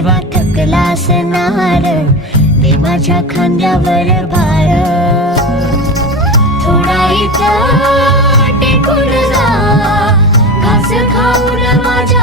जेव्हा थकला असणार दे माझ्या खांद्यावर भार. थोडा इथं टेकून जा घास खाऊन माझ्या